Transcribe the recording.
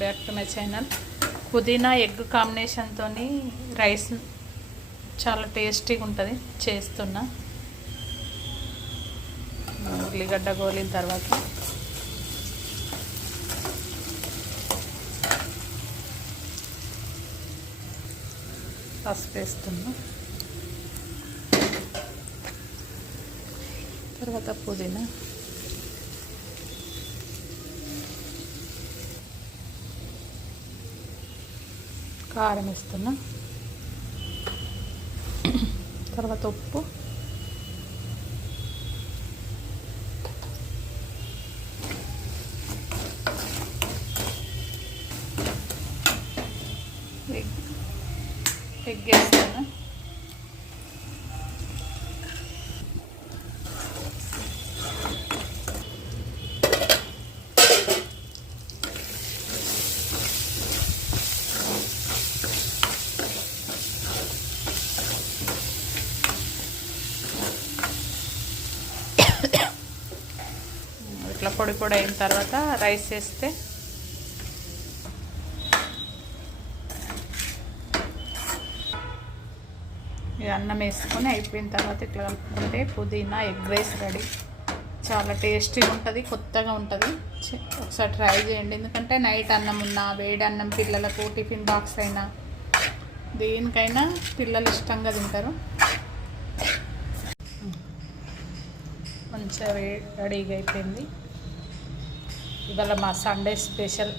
Back to my channel. పుదీనా egg కాంబినేషన్తో rice చాలా టేస్టీగా ఉంటుంది. చేస్తున్నా. ఉల్లిగడ్డ గోలిన తర్వాత పసుపు వేస్తున్నా. తర్వాత పుదీనా, కారం వేస్తున్నా. తర్వాత ఉప్పు, ఎగ్ వేస్తున్నా. ఇట్లా పొడి పొడి అయిన తర్వాత రైస్ వేస్తే అన్నం వేసుకొని అయిపోయిన తర్వాత ఇట్లా కలుపుకుంటే పుదీనా ఎగ్ రైస్ రెడీ. చాలా టేస్టీగా ఉంటుంది, కొత్తగా ఉంటుంది. ఒకసారి ట్రై చేయండి. ఎందుకంటే నైట్ అన్నం ఉన్నా, వేడి అన్నం, పిల్లలకు టిఫిన్ బాక్స్ అయినా దేనికైనా పిల్లలు ఇష్టంగా తింటారు. మంచిగా రెడీగా అయిపోయింది. ఇవాళ మా సండే స్పెషల్